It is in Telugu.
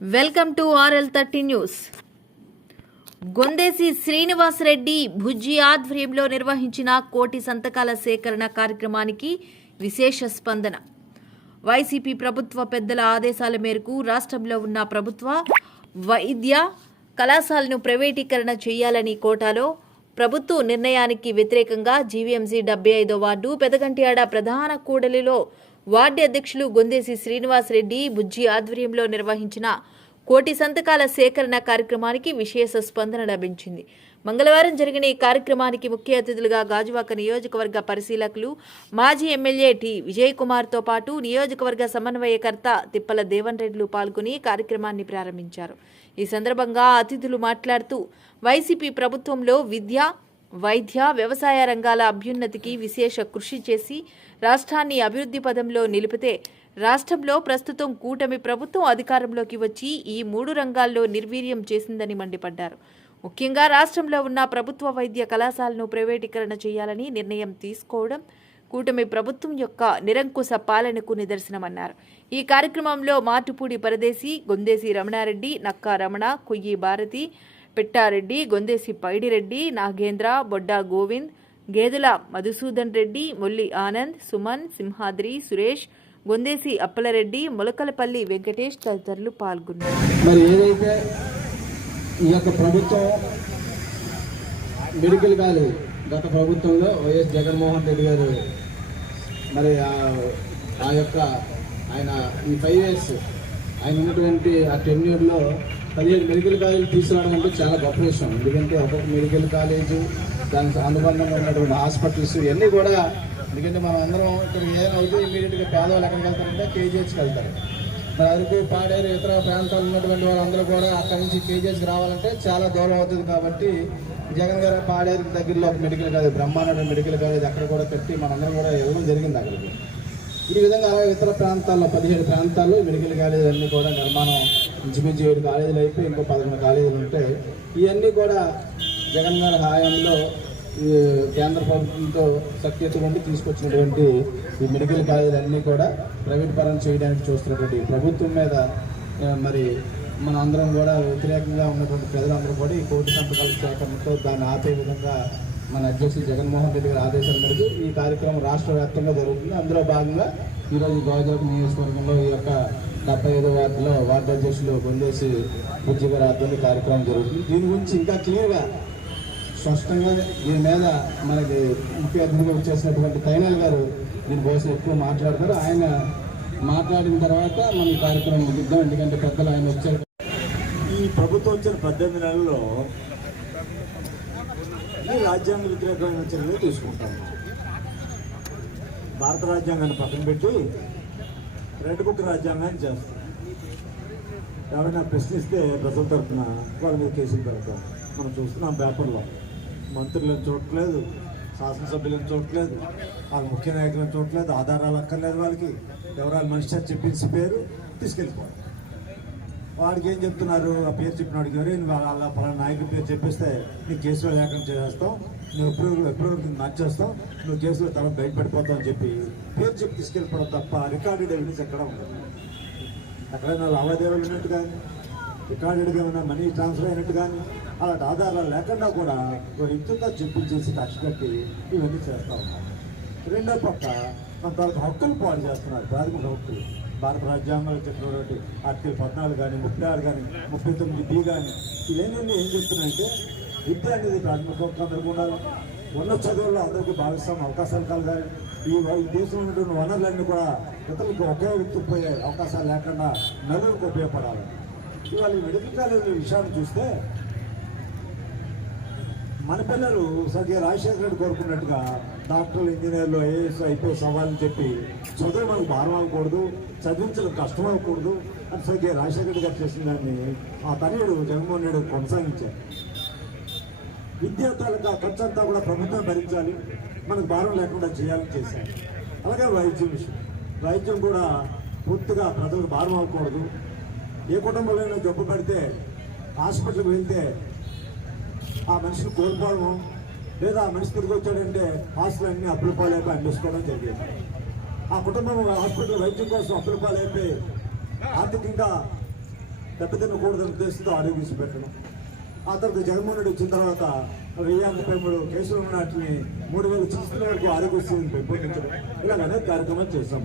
Welcome to RL thirty news. Gondesi Srinivas Reddy Bujji ఆధ్వర్యంలో నిర్వహించిన కోటి సంతకాల సేకరణ కార్యక్రమానికి విశేష స్పందన. వైసీపీ ప్రభుత్వ పెద్దల ఆదేశాల మేరకు రాష్ట్రంలో ఉన్న ప్రభుత్వ వైద్య కళాశాలను ప్రైవేటీకరణ చేయాలని కోటాలో ప్రభుత్వ నిర్ణయానికి వ్యతిరేకంగా జీవీఎంసీ డెబ్బై ఐదో వార్డు పెదగంటియాడ ప్రధాన కూడలిలో వార్డు అధ్యక్షులు గొందేసి శ్రీనివాస్ రెడ్డి బుజ్జి ఆధ్వర్యంలో నిర్వహించిన కోటి సంతకాల సేకరణ కార్యక్రమానికి విశేష స్పందన లభించింది. మంగళవారం జరిగిన ఈ కార్యక్రమానికి ముఖ్య అతిథులుగా గాజువాక నియోజకవర్గ పరిశీలకులు మాజీ ఎమ్మెల్యే టి విజయ్ కుమార్తో పాటు నియోజకవర్గ సమన్వయకర్త తిప్పల దేవన్ రెడ్డిలు పాల్గొని కార్యక్రమాన్ని ప్రారంభించారు. ఈ సందర్భంగా అతిథులు మాట్లాడుతూ వైసీపీ ప్రభుత్వంలో విద్య వైద్య వ్యవసాయ రంగాల అభ్యున్నతికి విశేష కృషి చేసి రాష్ట్రాన్ని అభివృద్ధి పదంలో నిలిపితే రాష్ట్రంలో ప్రస్తుతం కూటమి ప్రభుత్వం అధికారంలోకి వచ్చి ఈ మూడు రంగాల్లో నిర్వీర్యం చేసిందని మండిపడ్డారు. ముఖ్యంగా రాష్ట్రంలో ఉన్న ప్రభుత్వ వైద్య కళాశాలను ప్రైవేటీకరణ చేయాలని నిర్ణయం తీసుకోవడం కూటమి ప్రభుత్వం యొక్క నిరంకుశ పాలనకు నిదర్శనమన్నారు. ఈ కార్యక్రమంలో మాటుపూడి పరదేశి గొందేసి రమణారెడ్డి నక్కా రమణ కొయ్యి భారతి పెట్టారెడ్డి గొందేసి పైడిరెడ్డి నాగేంద్ర బొడ్డా గోవింద్ గేదెల మధుసూదన్ రెడ్డి మొల్లి ఆనంద్ సుమన్ సింహాద్రి సురేష్ గొందేసి అప్పలరెడ్డి మొలకలపల్లి వెంకటేష్ తదితరులు పాల్గొన్నారు. మరి ఏదైతే ఈ యొక్క ప్రభుత్వం మెడికల్ కాలేజ్ గత ప్రభుత్వంలో వైఎస్ జగన్మోహన్ రెడ్డి గారు మరి ఆ- ఆ యొక్క ఆయన ఈ ఫైవ్ ఇయర్స్ ఆయన ఉన్నటువంటి ఆ టెన్యూర్లో పదిహేడు మెడికల్ కాలేజీలు తీసుకురావడం అంటే చాలా గొప్ప విషయం. ఎందుకంటే ఒక్కొక్క మెడికల్ కాలేజు దానికి అనుబంధంగా ఉన్నటువంటి హాస్పిటల్స్ ఇవన్నీ కూడా ఎందుకంటే మనం అందరం ఇక్కడ ఏమవుతే ఇమీడియట్గా పేదవాళ్ళు ఎక్కడికి వెళ్తారంటే కేజీహెచ్కి వెళ్తారు. మరి అరకు పాడేరు ఇతర ప్రాంతాలు ఉన్నటువంటి వాళ్ళందరూ కూడా అక్కడి నుంచి కేజీహెచ్కి రావాలంటే చాలా దూరం అవుతుంది కాబట్టి జగన్ గారు పాడేరు దగ్గరలో ఒక మెడికల్ కాలేజ్ బ్రహ్మాండ మెడికల్ కాలేజ్ అక్కడ కూడా పెట్టి మనందరం కూడా వెళ్ళడం జరిగింది అక్కడికి. ఈ విధంగా అలాగే ఇతర ప్రాంతాల్లో పదిహేడు ప్రాంతాల్లో మెడికల్ కాలేజీలు అన్నీ కూడా నిర్మాణం ఇంచుమించు ఏడు కాలేజీలు అయిపోయి ఇంకో పదకొండు కాలేజీలు ఉంటాయి. ఇవన్నీ కూడా జగన్ గారి హయాంలో ఈ కేంద్ర ప్రభుత్వంతో సఖ్యత ఉండి తీసుకొచ్చినటువంటి ఈ మెడికల్ కాలేజీలన్నీ కూడా ప్రైవేట్ పరం చేయడానికి చూస్తున్నటువంటి ప్రభుత్వం మీద మరి మన అందరం కూడా వ్యతిరేకంగా ఉన్నటువంటి ప్రజలందరూ కూడా ఈ కోటి సంతకాల సేకరణతో దాన్ని ఆపే విధంగా మన అధ్యక్షులు జగన్మోహన్ రెడ్డి గారి ఆదేశాల మేరకు ఈ కార్యక్రమం రాష్ట్ర వ్యాప్తంగా జరుగుతుంది. అందులో భాగంగా ఈరోజు గోదావరి నియోజకవర్గంలో ఈ యొక్క డెబ్బై ఐదో వార్డులో వార్డు అధ్యక్షులు బొందేసి బుజ్జి గారి ఆధ్వర్యంలో కార్యక్రమం జరుగుతుంది. దీని గురించి ఇంకా క్లియర్గా స్పష్టంగా దీని మీద మనకి ముఖ్య అతిథిగా వచ్చేసినటువంటి తైనాల్ గారు దీని కోసం ఎక్కువ మాట్లాడతారు. ఆయన మాట్లాడిన తర్వాత మనం ఈ కార్యక్రమం ముగిద్దాం. ఎందుకంటే పెద్దలు ఆయన వచ్చారు. ఈ ప్రభుత్వం వచ్చిన పద్దెనిమిది నెలల్లో ఈ రాజ్యాంగ వ్యతిరేకమైన చర్యలు తీసుకుంటాం. భారత రాజ్యాంగాన్ని పక్కన పెట్టి రెడ్ బుక్ రాజ్యాంగాన్ని చేస్తాం. ఎవరైనా ప్రశ్నిస్తే ప్రజల తరఫున వాళ్ళ మీద కేసులు పెడతాం. మనం చూస్తున్నాం పేపర్లో మంత్రులను చూడట్లేదు శాసనసభ్యులను చూడట్లేదు వాళ్ళ ముఖ్య నాయకులను చూడట్లేదు ఆధారాలు అక్కర్లేదు వాళ్ళకి ఎవరాలు మనిషి అని చెప్పించి పేరు తీసుకెళ్ళిపోవాలి వాడికి ఏం చెప్తున్నారు? ఆ పేరు చెప్పిన ఎవరు? వాళ్ళ పలానా నాయకుడి పేరు చెప్పేస్తే నీకు కేసులో లేకుండా చేసేస్తాం. నువ్వు ఎప్పుడు ఎప్పుడు నచ్చేస్తాం నువ్వు కేసులో తల బయటపడిపోతావు అని చెప్పి పేరు చెప్పి తీసుకెళ్ళిపోవడం తప్ప రికార్డెడ్ ఎవిడెన్స్ ఎక్కడ ఉండదు. ఎక్కడైనా లావాదేవీలు ఉన్నట్టు కానీ రికార్డెడ్గా ఉన్న మనీ ట్రాన్స్ఫర్ అయినట్టు కానీ అలాంటి ఆధారాలు లేకుండా కూడా ఒక చెప్పులు చేసి కక్ష కట్టి ఇవన్నీ చేస్తూ ఉన్నాం. రెండో పక్క కొంతవరకు హక్కులు పాడు చేస్తున్నారు ప్రాథమిక హక్కులు. భారత రాజ్యాంగంలో చెప్పినటువంటి ఆర్టికల్ పద్నాలుగు కానీ ముప్పై ఆరు కానీ ముప్పై తొమ్మిది బి కానీ ఇవన్నీ ఏం చెప్తున్నాయంటే విద్య అనేది ప్రాథమిక అందరికీ ఉండాలి. ఉన్న చదువుల్లో అందరికీ భాగస్వామ్య అవకాశాలు కలగాలి. ఈ ఈ దేశంలో ఉన్నటువంటి వనరులన్నీ కూడా ఇతరులకు ఒకే వ్యక్తికి పోయే అవకాశాలు లేకుండా నలుగురికి ఉపయోగపడాలి. ఇవాళ మెడికల్ కాలేజీ విషయాన్ని చూస్తే మన పిల్లలు సరిగ్గా రాజశేఖర రెడ్డి కోరుకున్నట్టుగా డాక్టర్లు ఇంజనీర్లు ఐఏఎస్ ఐపీఎస్ అవ్వాలని చెప్పి చదువు మనకు భారం అవ్వకూడదు చదివించడం కష్టం అవ్వకూడదు అని సరిగ్గా రాజశేఖర రెడ్డి గారు చేసిన దాన్ని ఆ తనయుడు జగన్మోహన్ రెడ్డి కొనసాగించారు. విద్యా తాలూకా ఖర్చు అంతా కూడా ప్రభుత్వం భరించాలి మనకు భారం లేకుండా చేయాలని చేశారు. అలాగే వైద్యం విషయం. వైద్యం కూడా పూర్తిగా ప్రజలకు భారం అవ్వకూడదు. ఏ కుటుంబంలో జబ్బు పడితే హాస్పిటల్కి వెళ్తే ఆ మనిషిని కోల్పోవడం లేదా ఆ మనిషి తిరిగి వచ్చాడంటే హాస్పిటల్ అప్పుల పాలైపోయి అందించుకోవడం జరిగింది. ఆ కుటుంబం హాస్పిటల్ వైద్యం కోసం అప్పుల పాలైపోయి ఆర్థికంగా దెబ్బతినకూడదని ఉద్దేశంతో ఆరోగ్యం పెట్టడం ఆ తర్వాత జగన్మోహన్ రెడ్డి వచ్చిన తర్వాత వెయ్యి ముప్పై మూడు కేసులు ఉన్న వాటిని మూడు వేల చిన్న వరకు ఆరోగ్యశ్రీని పెంపొందించడం. ఇలాగ అనేక కార్యక్రమాలు చేశాం